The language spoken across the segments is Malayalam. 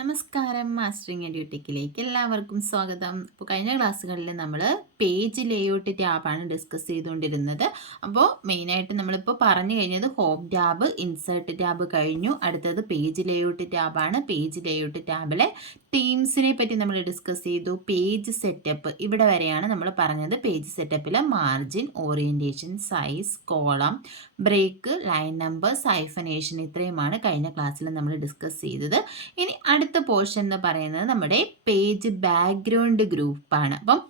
നമസ്കാരം. മാസ്റ്ററിങ് എഡ്യൂടെക്കിലേക്ക് എല്ലാവർക്കും സ്വാഗതം. അപ്പോൾ കഴിഞ്ഞ ക്ലാസ്സുകളിൽ നമ്മൾ പേജ് ലേഔട്ട് ടാബാണ് ഡിസ്കസ് ചെയ്തുകൊണ്ടിരുന്നത്. അപ്പോൾ മെയിനായിട്ട് നമ്മളിപ്പോൾ പറഞ്ഞു കഴിഞ്ഞത് ഹോം ടാബ്, ഇൻസേർട്ട് ടാബ് കഴിഞ്ഞു. അടുത്തത് പേജ് ലേഔട്ട് ടാബാണ്. പേജ് ലേഔട്ട് ടാബിലെ തീംസിനെ പറ്റി നമ്മൾ ഡിസ്കസ് ചെയ്തു. പേജ് സെറ്റപ്പ് ഇവിടെ വരെയാണ് നമ്മൾ പറഞ്ഞത്. പേജ് സെറ്റപ്പിൽ margin, orientation, size, column, break, line number, hyphenation ഇത്രയുമാണ് കഴിഞ്ഞ ക്ലാസ്സിൽ നമ്മൾ ഡിസ്കസ് ചെയ്തത്. ഇനി അടുത്ത പോർഷൻ എന്ന് പറയുന്നത് നമ്മുടെ പേജ് ബാക്ക്ഗ്രൗണ്ട് ഗ്രൂപ്പാണ്. അപ്പം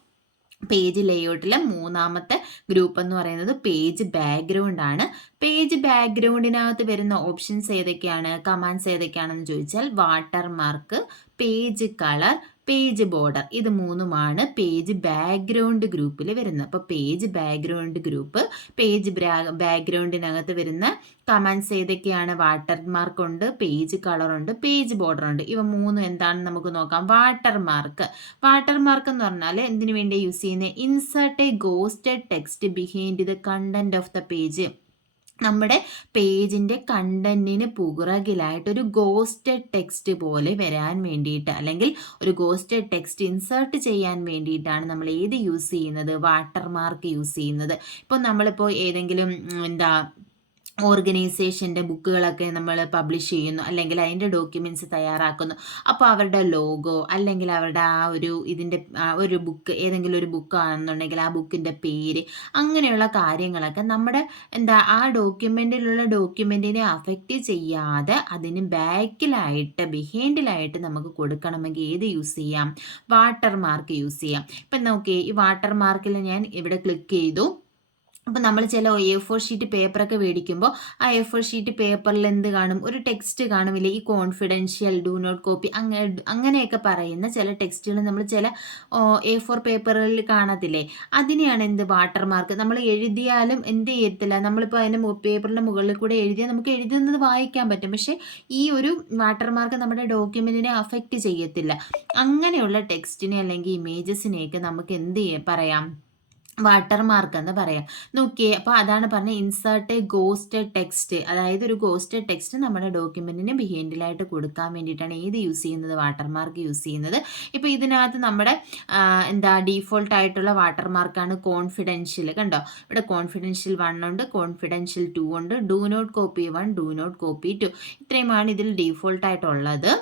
പേജ് ലേഔട്ടിലെ മൂന്നാമത്തെ ഗ്രൂപ്പ് എന്ന് പറയുന്നത് പേജ് ബാക്ക്ഗ്രൗണ്ട് ആണ്. പേജ് ബാക്ക്ഗ്രൗണ്ടിനകത്ത് വരുന്ന ഓപ്ഷൻസ് ഏതൊക്കെയാണ്, കമാൻഡ്സ് ഏതൊക്കെയാണെന്ന് ചോദിച്ചാൽ water mark, page colour, page border, ഇത് മൂന്നുമാണ് പേജ് ബാക്ക്ഗ്രൗണ്ട് ഗ്രൂപ്പിൽ വരുന്നത്. അപ്പോൾ പേജ് ബാക്ക്ഗ്രൗണ്ട് ഗ്രൂപ്പ്, പേജ് ബാക്ക്ഗ്രൗണ്ടിനകത്ത് വരുന്ന കമാൻഡ്സ് ഏതൊക്കെയാണ്, വാട്ടർ മാർക്ക് ഉണ്ട്, പേജ് കളർ ഉണ്ട്, പേജ് ബോർഡർ ഉണ്ട്. ഇവ മൂന്നും എന്താണെന്ന് നമുക്ക് നോക്കാം. വാട്ടർ മാർക്ക് എന്ന് പറഞ്ഞാൽ എന്തിനു വേണ്ടി യൂസ് ചെയ്യുന്നത്, insert A ghosted text behind the content of the page. നമ്മുടെ പേജിൻ്റെ കണ്ടന്റിന് പുറകിലായിട്ട് ഒരു ഗോസ്റ്റഡ് ടെക്സ്റ്റ് പോലെ വരാൻ വേണ്ടിയിട്ട്, അല്ലെങ്കിൽ ഒരു ഗോസ്റ്റഡ് ടെക്സ്റ്റ് ഇൻസേർട്ട് ചെയ്യാൻ വേണ്ടിയിട്ടാണ് നമ്മൾ ഏത് യൂസ് ചെയ്യുന്നത്, വാട്ടർ മാർക്ക് യൂസ് ചെയ്യുന്നത്. ഇപ്പോൾ നമ്മളിപ്പോൾ ഏതെങ്കിലും ഓർഗനൈസേഷൻ്റെ ബുക്കുകളൊക്കെ നമ്മൾ പബ്ലിഷ് ചെയ്യുന്നു, അല്ലെങ്കിൽ അതിൻ്റെ ഡോക്യുമെൻറ്റ്സ് തയ്യാറാക്കുന്നു. അപ്പോൾ അവരുടെ ലോഗോ, അല്ലെങ്കിൽ അവരുടെ ഇതിൻ്റെ ഒരു ബുക്ക്, ഏതെങ്കിലും ഒരു ബുക്കാണെന്നുണ്ടെങ്കിൽ ആ ബുക്കിൻ്റെ പേര്, അങ്ങനെയുള്ള കാര്യങ്ങളൊക്കെ നമ്മുടെ ആ ഡോക്യുമെൻറ്റിനെ അഫക്റ്റ് ചെയ്യാതെ അതിന് ബാക്കിലായിട്ട്, ബിഹൈൻഡിലായിട്ട് നമുക്ക് കൊടുക്കണമെങ്കിൽ ഏത് യൂസ് ചെയ്യാം, വാട്ടർ മാർക്ക് യൂസ് ചെയ്യാം. ഇപ്പം നോക്കിയേ, ഈ വാട്ടർ മാർക്കിൽ ഞാൻ ഇവിടെ ക്ലിക്ക് ചെയ്തു. അപ്പോൾ നമ്മൾ ചില A4 ഷീറ്റ് പേപ്പറൊക്കെ മേടിക്കുമ്പോൾ ആ A4 ഷീറ്റ് പേപ്പറിൽ എന്ത് കാണും, ഒരു ടെക്സ്റ്റ് കാണുമില്ലേ, ഈ കോൺഫിഡൻഷ്യൽ, ഡു നോട്ട് കോപ്പി, അങ്ങനെയൊക്കെ പറയുന്ന ചില ടെക്സ്റ്റുകൾ നമ്മൾ ചില A4 പേപ്പറിൽ കാണത്തില്ലേ, അതിനെയാണ് എന്ത്, വാട്ടർ മാർക്ക്. നമ്മൾ എഴുതിയാലും എന്ത് ചെയ്യത്തില്ല, നമ്മളിപ്പോൾ അതിൻ്റെ പേപ്പറിൻ്റെ മുകളിൽ കൂടെ എഴുതിയാൽ നമുക്ക് എഴുതുന്നത് വായിക്കാൻ പറ്റും, പക്ഷേ ഈ ഒരു വാട്ടർ മാർക്ക് നമ്മുടെ ഡോക്യുമെൻറ്റിനെ അഫക്റ്റ് ചെയ്യത്തില്ല. അങ്ങനെയുള്ള ടെക്സ്റ്റിനെ അല്ലെങ്കിൽ ഇമേജസിനെയൊക്കെ നമുക്ക് എന്ത് പറയാം, വാട്ടർ മാർക്ക് എന്ന് പറയാം. നോക്കിയേ, അപ്പോൾ അതാണ് പറഞ്ഞത് ഇൻസേർട്ട് എ ഗോസ്റ്റഡ് ടെക്സ്റ്റ്, അതായത് ഒരു ഗോസ്റ്റഡ് ടെക്സ്റ്റ് നമ്മുടെ ഡോക്യുമെൻറ്റിന് ബിഹൈൻഡിലായിട്ട് കൊടുക്കാൻ വേണ്ടിയിട്ടാണ് ഏത് യൂസ് ചെയ്യുന്നത്, വാട്ടർ മാർക്ക് യൂസ് ചെയ്യുന്നത്. ഇപ്പോൾ ഇതിനകത്ത് നമ്മുടെ ഡീഫോൾട്ട് ആയിട്ടുള്ള വാട്ടർ മാർക്കാണ് കോൺഫിഡൻഷ്യൽ. കണ്ടോ, ഇവിടെ കോൺഫിഡൻഷ്യൽ 1 ഉണ്ട്, കോൺഫിഡൻഷ്യൽ 2 ഉണ്ട്, do not copy 1, do not copy 2, ഇത്രയുമാണ് ഇതിൽ ഡീഫോൾട്ടായിട്ടുള്ളത്.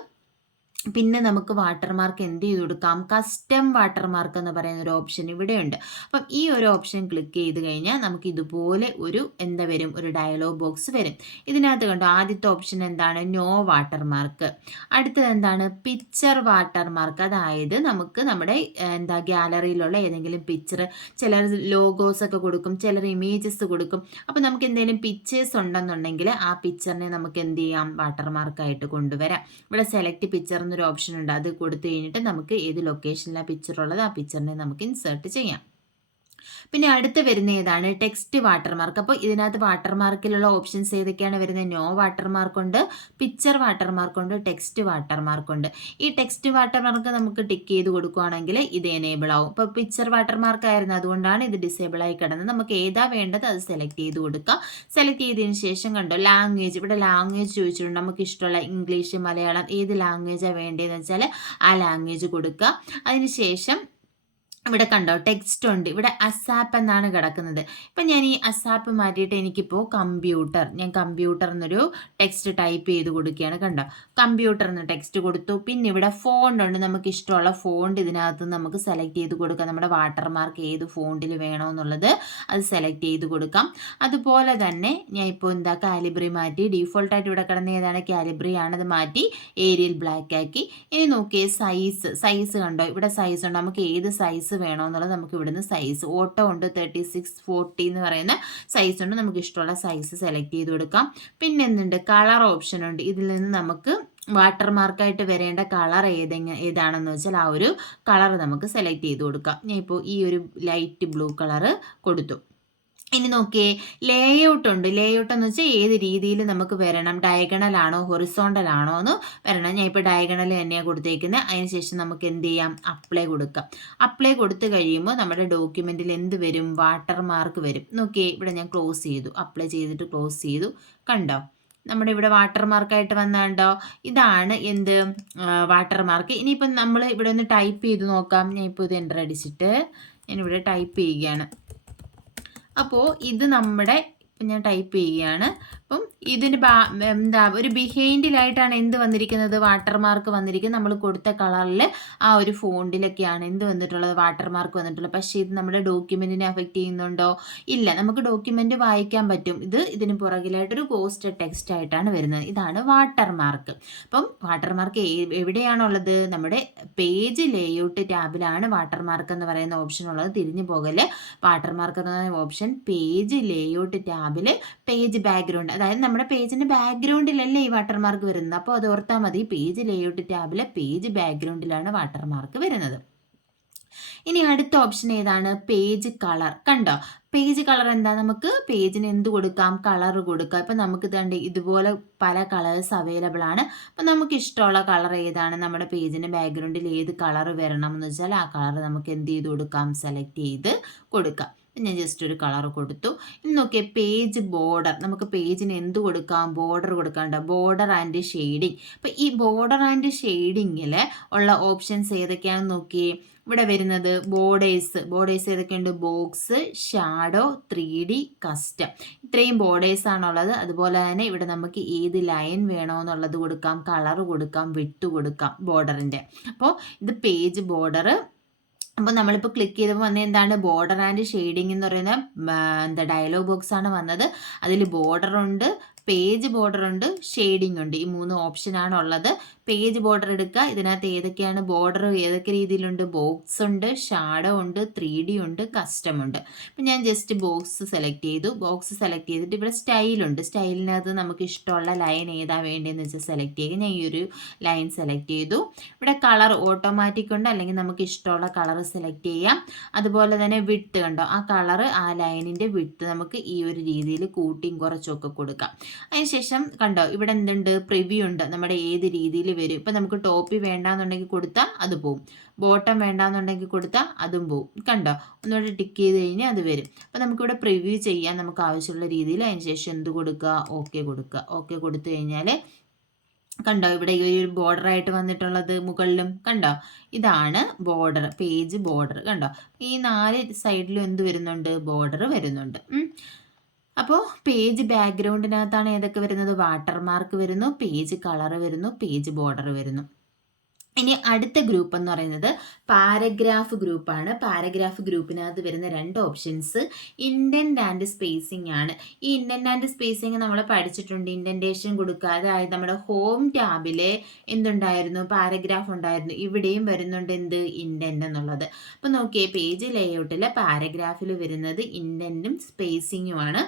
പിന്നെ നമുക്ക് വാട്ടർ മാർക്ക് എന്ത് ചെയ്ത് കൊടുക്കാം, കസ്റ്റം വാട്ടർ മാർക്ക് എന്ന് പറയുന്ന ഒരു ഓപ്ഷൻ ഇവിടെയുണ്ട്. അപ്പം ഈ ഒരു ഓപ്ഷൻ ക്ലിക്ക് ചെയ്ത് കഴിഞ്ഞാൽ നമുക്ക് ഇതുപോലെ ഒരു വരും, ഒരു ഡയലോഗ് ബോക്സ് വരും. ഇതിനകത്ത് കണ്ടോ, ആദ്യത്തെ ഓപ്ഷൻ എന്താണ്, നോ വാട്ടർ മാർക്ക്. അടുത്തത് എന്താണ്, പിക്ചർ വാട്ടർ മാർക്ക്. അതായത് നമുക്ക് നമ്മുടെ ഗാലറിയിലുള്ള ഏതെങ്കിലും പിക്ചർ, ചിലർ ലോഗോസ് ഒക്കെ കൊടുക്കും, ചിലർ ഇമേജസ് കൊടുക്കും. അപ്പോൾ നമുക്ക് എന്തെങ്കിലും പിക്ചേഴ്സ് ഉണ്ടെന്നുണ്ടെങ്കിൽ ആ പിക്ചറിനെ നമുക്ക് എന്ത് ചെയ്യാം, വാട്ടർ മാർക്കായിട്ട് കൊണ്ടുവരാം. ഇവിടെ സെലക്ട് പിക്ചർ എന്നൊരു ഓപ്ഷൻ ഉണ്ട്, അത് കൊടുത്തു കഴിഞ്ഞിട്ട് നമുക്ക് ഏത് ലൊക്കേഷനിലാണ് പിക്ചർ ഉള്ളത് ആ പിക്ചറിനെ നമുക്ക് ഇൻസേർട്ട് ചെയ്യാം. പിന്നെ അടുത്ത് വരുന്ന ഏതാണ്, ടെക്സ്റ്റ് വാട്ടർ മാർക്ക്. അപ്പോൾ ഇതിനകത്ത് വാട്ടർ മാർക്കിലുള്ള ഓപ്ഷൻസ് ഏതൊക്കെയാണ് വരുന്നത്, നോ വാട്ടർ മാർക്കുണ്ട്, പിക്ചർ വാട്ടർ മാർക്കുണ്ട്, ടെക്സ്റ്റ് വാട്ടർ മാർക്കുണ്ട്. ഈ ടെക്സ്റ്റ് വാട്ടർ മാർക്ക് നമുക്ക് ടിക്ക് ചെയ്ത് കൊടുക്കുകയാണെങ്കിൽ ഇത് എനേബിൾ ആവും. ഇപ്പോൾ പിക്ചർ വാട്ടർ മാർക്ക് ആയിരുന്നു, അതുകൊണ്ടാണ് ഇത് ഡിസേബിൾ ആയി കിടന്നത്. നമുക്ക് ഏതാ വേണ്ടത് അത് സെലക്ട് ചെയ്ത് കൊടുക്കാം. സെലക്ട് ചെയ്തതിന് ശേഷം കണ്ടോ, ലാംഗ്വേജ്, ഇവിടെ ലാംഗ്വേജ് ചോദിച്ചിട്ടുണ്ട്. നമുക്ക് ഇഷ്ടമുള്ള ഇംഗ്ലീഷ്, മലയാളം, ഏത് ലാംഗ്വേജാണ് വേണ്ടതെന്ന് വെച്ചാൽ ആ ലാംഗ്വേജ് കൊടുക്കുക. അതിനുശേഷം ഇവിടെ കണ്ടോ, ടെക്സ്റ്റ് ഉണ്ട്, ഇവിടെ അസാപ്പ് എന്നാണ് കിടക്കുന്നത്. ഇപ്പം ഞാൻ ഈ അസാപ്പ് മാറ്റിയിട്ട് എനിക്കിപ്പോൾ ഞാൻ കമ്പ്യൂട്ടർ എന്നൊരു ടെക്സ്റ്റ് ടൈപ്പ് ചെയ്ത് കൊടുക്കുകയാണ്. കണ്ടോ, കമ്പ്യൂട്ടർ എന്ന് ടെക്സ്റ്റ് കൊടുത്തു. പിന്നെ ഇവിടെ ഫോണ്ട് ഉണ്ട്, നമുക്ക് ഇഷ്ടമുള്ള ഫോണ്ട് ഇതിനകത്ത് നമുക്ക് സെലക്ട് ചെയ്ത് കൊടുക്കാം. നമ്മുടെ വാട്ടർ മാർക്ക് ഏത് ഫോണ്ടിൽ വേണമെന്നുള്ളത് അത് സെലക്ട് ചെയ്ത് കൊടുക്കാം. അതുപോലെ തന്നെ ഞാൻ ഇപ്പോൾ കാലിബ്രി മാറ്റി, ഡീഫോൾട്ടായിട്ട് ഇവിടെ കിടന്ന ഏതാണ്, കാലിബ്രി ആണ്, അത് മാറ്റി ഏരിയൽ ബ്ലാക്ക് ആക്കി. ഇനി നോക്കിയേ, സൈസ് കണ്ടോ, ഇവിടെ സൈസ് ഉണ്ട്, നമുക്ക് ഏത് സൈസ് വേണമെന്നുള്ളത് നമുക്ക് ഇവിടുന്ന് സൈസ്, ഓട്ടോ ഉണ്ട് 3640 എന്ന് പറയുന്ന സൈസ് ഉണ്ട്, നമുക്ക് ഇഷ്ടമുള്ള സൈസ് സെലക്ട് ചെയ്ത് കൊടുക്കാം. പിന്നെ എന്തുണ്ട്, കളർ ഓപ്ഷൻ ഉണ്ട്. ഇതിൽ നിന്ന് നമുക്ക് വാട്ടർ മാർക്കായിട്ട് വരേണ്ട കളർ ഏതാണെന്ന് വെച്ചാൽ ആ ഒരു കളർ നമുക്ക് സെലക്ട് ചെയ്ത് കൊടുക്കാം. ഞാൻ ഇപ്പോൾ ഈ ഒരു ലൈറ്റ് ബ്ലൂ കളറ് കൊടുത്തു. ഇനി നോക്കിയേ, ലേഔട്ട് ഉണ്ട്. ലേഔട്ട് എന്ന് വെച്ചാൽ ഏത് രീതിയിൽ നമുക്ക് വരണം, ഡയഗണൽ ആണോ ഹൊറിസോണ്ടൽ ആണോ എന്ന് വരണം. ഞാൻ ഇപ്പോൾ ഡയഗണൽ തന്നെയാണ് കൊടുത്തേക്കുന്നത്. അതിനുശേഷം നമുക്ക് എന്ത് ചെയ്യാം, അപ്ലൈ കൊടുക്കാം. അപ്ലൈ കൊടുത്തു കഴിയുമ്പോൾ നമ്മുടെ ഡോക്യുമെൻറ്റിൽ എന്ത് വരും, വാട്ടർ മാർക്ക് വരും. നോക്കിയേ, ഇവിടെ ഞാൻ ക്ലോസ് ചെയ്തു, അപ്ലൈ ചെയ്തിട്ട് ക്ലോസ് ചെയ്തു. കണ്ടോ, നമ്മുടെ ഇവിടെ വാട്ടർ മാർക്കായിട്ട് വന്നതുണ്ടോ? ഇതാണ് എന്ത് വാട്ടർ മാർക്ക്. ഇനിയിപ്പം നമ്മൾ ഇവിടെ ഒന്ന് ടൈപ്പ് ചെയ്ത് നോക്കാം. ഞാൻ ഇപ്പോൾ ഇത് എൻ്റർ അടിച്ചിട്ട് ഞാനിവിടെ ടൈപ്പ് ചെയ്യുകയാണ്. അപ്പോൾ ഇത് നമ്മുടെ ഇപ്പം ഞാൻ ടൈപ്പ് ചെയ്യുകയാണ്. അപ്പം ഇതിന് എന്താ ഒരു ബിഹൈൻഡിലായിട്ടാണ് എന്ത് വന്നിരിക്കുന്നത്? വാട്ടർ മാർക്ക് വന്നിരിക്കുന്നത്. നമ്മൾ കൊടുത്ത കളറിൽ ആ ഒരു ഫോണ്ടിലൊക്കെയാണ് എന്ത് വന്നിട്ടുള്ളത്? വാട്ടർ മാർക്ക് വന്നിട്ടുള്ളത്. പക്ഷേ ഇത് നമ്മുടെ ഡോക്യുമെൻറ്റിനെ അഫക്റ്റ് ചെയ്യുന്നുണ്ടോ? ഇല്ല. നമുക്ക് ഡോക്യുമെൻറ്റ് വായിക്കാൻ പറ്റും. ഇതിന് പുറകിലായിട്ടൊരു ഗോസ്റ്റ് ടെക്സ്റ്റ് ആയിട്ടാണ് വരുന്നത്. ഇതാണ് വാട്ടർ മാർക്ക്. അപ്പം വാട്ടർ മാർക്ക് എവിടെയാണുള്ളത്? നമ്മുടെ പേജ് ലേഔട്ട് ടാബിലാണ് വാട്ടർ മാർക്ക് എന്ന് പറയുന്ന ഓപ്ഷൻ ഉള്ളത്. തിരിഞ്ഞു പോകല്. വാട്ടർ മാർക്ക് എന്ന് പറയുന്ന ഓപ്ഷൻ പേജ് ലേഔട്ട് ടാബിൽ പേജ് ബാക്ക്ഗ്രൗണ്ട്, അതായത് നമ്മുടെ പേജിൻ്റെ ബാക്ക്ഗ്രൗണ്ടിലല്ലേ ഈ വാട്ടർ മാർക്ക് വരുന്നത്. അപ്പോൾ അത് ഓർത്താൽ മതി. പേജ് ലേഔട്ട് ടാബിലെ പേജ് ബാക്ക്ഗ്രൗണ്ടിലാണ് വാട്ടർ മാർക്ക് വരുന്നത്. ഇനി അടുത്ത ഓപ്ഷൻ ഏതാണ്? Page colour. കണ്ടോ? പേജ് കളർ എന്താ? നമുക്ക് പേജിന് എന്ത് കൊടുക്കാം? കളർ കൊടുക്കാം. ഇപ്പം നമുക്ക് ഇതുപോലെ പല കളേഴ്സ് അവൈലബിൾ ആണ്. അപ്പം നമുക്ക് ഇഷ്ടമുള്ള കളർ ഏതാണ്? നമ്മുടെ പേജിൻ്റെ ബാക്ക്ഗ്രൗണ്ടിൽ ഏത് കളർ വരണം എന്ന് വെച്ചാൽ ആ കളർ നമുക്ക് എന്ത് ചെയ്ത് കൊടുക്കാം? സെലക്ട് ചെയ്ത് കൊടുക്കാം. ഞാൻ ജസ്റ്റ് ഒരു കളർ കൊടുത്തു. ഇനി നോക്കിയേ, പേജ് ബോർഡർ. നമുക്ക് പേജിന് എന്ത് കൊടുക്കാം? ബോർഡർ കൊടുക്കാണ്ട്. Border and shading. അപ്പം ഈ ബോർഡർ ആൻഡ് ഷെയ്ഡിങ്ങിൽ ഉള്ള ഓപ്ഷൻസ് ഏതൊക്കെയാണെന്ന് നോക്കിയേ. ഇവിടെ വരുന്നത് ബോർഡേഴ്സ് ഏതൊക്കെയുണ്ട്? Box, shadow, 3D, custom. ഇത്രയും ബോർഡേഴ്സ് ആണുള്ളത്. അതുപോലെ തന്നെ ഇവിടെ നമുക്ക് ഏത് ലൈൻ വേണമെന്നുള്ളത് കൊടുക്കാം, കളർ കൊടുക്കാം, വിട്ട് കൊടുക്കാം ബോർഡറിൻ്റെ. അപ്പോൾ ഇത് പേജ് ബോർഡർ. അപ്പോൾ നമ്മളിപ്പോൾ ക്ലിക്ക് ചെയ്തപ്പോൾ വന്നത് എന്താണ്? ബോർഡർ ആൻഡ് ഷെയ്ഡിങ് എന്ന് പറയുന്ന ഡയലോഗ് ബോക്സ് ആണ് വന്നത്. അതിൽ ബോർഡർ ഉണ്ട്, പേജ് ബോർഡർ ഉണ്ട്, ഷെയ്ഡിങ് ഉണ്ട്. ഈ 3 ഓപ്ഷനാണ് ഉള്ളത്. പേജ് ബോർഡർ എടുക്കുക. ഇതിനകത്ത് ഏതൊക്കെയാണ് ബോർഡർ? ഏതൊക്കെ രീതിയിലുണ്ട്? ബോക്സ് ഉണ്ട്, ഷാഡോ ഉണ്ട്, 3D ഉണ്ട്, കസ്റ്റം ഉണ്ട്. അപ്പം ഞാൻ ജസ്റ്റ് ബോക്സ് സെലക്ട് ചെയ്തു. ബോക്സ് സെലക്ട് ചെയ്തിട്ട് ഇവിടെ സ്റ്റൈലുണ്ട്. സ്റ്റൈലിനകത്ത് നമുക്ക് ഇഷ്ടമുള്ള ലൈൻ ഏതാ വേണ്ടതെന്ന് വെച്ചാൽ സെലക്ട് ചെയ്യുക. ഞാൻ ഈ ഒരു ലൈൻ സെലക്ട് ചെയ്തു. ഇവിടെ കളർ ഓട്ടോമാറ്റിക് ഉണ്ട്, അല്ലെങ്കിൽ നമുക്ക് ഇഷ്ടമുള്ള കളർ സെലക്ട് ചെയ്യാം. അതുപോലെ തന്നെ വിട്ട് കണ്ടോ? ആ കളർ, ആ ലൈനിൻ്റെ വിട്ട് നമുക്ക് ഈ ഒരു രീതിയിൽ കൂട്ടിയും കുറച്ചൊക്കെ കൊടുക്കാം. അതിനുശേഷം കണ്ടോ ഇവിടെ എന്തുണ്ട്? പ്രിവ്യൂ ഉണ്ട്. നമ്മുടെ ഏത് രീതിയിൽ വരും. ഇപ്പം നമുക്ക് ടോപ്പ് വേണ്ടാന്നുണ്ടെങ്കിൽ കൊടുത്താൽ അത് പോവും, ബോട്ടം വേണ്ടാന്നുണ്ടെങ്കിൽ കൊടുത്താൽ അതും പോവും. കണ്ടോ? ഒന്നുകൂടെ ടിക്ക് ചെയ്ത് കഴിഞ്ഞാൽ അത് വരും. അപ്പം നമുക്കിവിടെ പ്രിവ്യൂ ചെയ്യാൻ നമുക്ക് ആവശ്യമുള്ള രീതിയിൽ. അതിനുശേഷം എന്ത് കൊടുക്കുക? ഓക്കെ കൊടുക്കുക. ഓക്കെ കൊടുത്തു കഴിഞ്ഞാൽ കണ്ടോ ഇവിടെ ഈ ഒരു ബോർഡർ ആയിട്ട് വന്നിട്ടുള്ളത് മുകളിലും കണ്ടോ? ഇതാണ് ബോർഡർ, പേജ് ബോർഡർ. കണ്ടോ? ഈ 4 സൈഡിലും എന്ത് വരുന്നുണ്ട്? ബോർഡർ വരുന്നുണ്ട്. അപ്പോൾ പേജ് ബാക്ക്ഗ്രൗണ്ടിനകത്താണ് ഏതൊക്കെ വരുന്നത്? വാട്ടർ മാർക്ക് വരുന്നു, പേജ് കളർ വരുന്നു, പേജ് ബോർഡർ വരുന്നു. ഇനി അടുത്ത ഗ്രൂപ്പ് എന്ന് പറയുന്നത് പാരഗ്രാഫ് ഗ്രൂപ്പാണ്. പാരഗ്രാഫ് ഗ്രൂപ്പിനകത്ത് വരുന്ന 2 ഓപ്ഷൻസ് ഇൻഡന്റ് ആൻഡ് സ്പേസിംഗ് ആണ്. ഈ ഇൻഡന്റ് ആൻഡ് സ്പേസിംഗ് നമ്മൾ പഠിച്ചിട്ടുണ്ട്. ഇൻഡന്റേഷൻ കൊടുക്കുക, അതായത് നമ്മുടെ ഹോം ടാബിലെ എന്തുണ്ടായിരുന്നു? പാരഗ്രാഫ് ഉണ്ടായിരുന്നു. ഇവിടെയും വരുന്നുണ്ട് എന്ത്? ഇൻഡന്റ് എന്നുള്ളത്. അപ്പോൾ നോക്കിയേ, പേജ് ലേഔട്ടിലെ പാരഗ്രാഫിൽ വരുന്നത് ഇൻഡന്റും സ്പേസിങ്ങുമാണ്.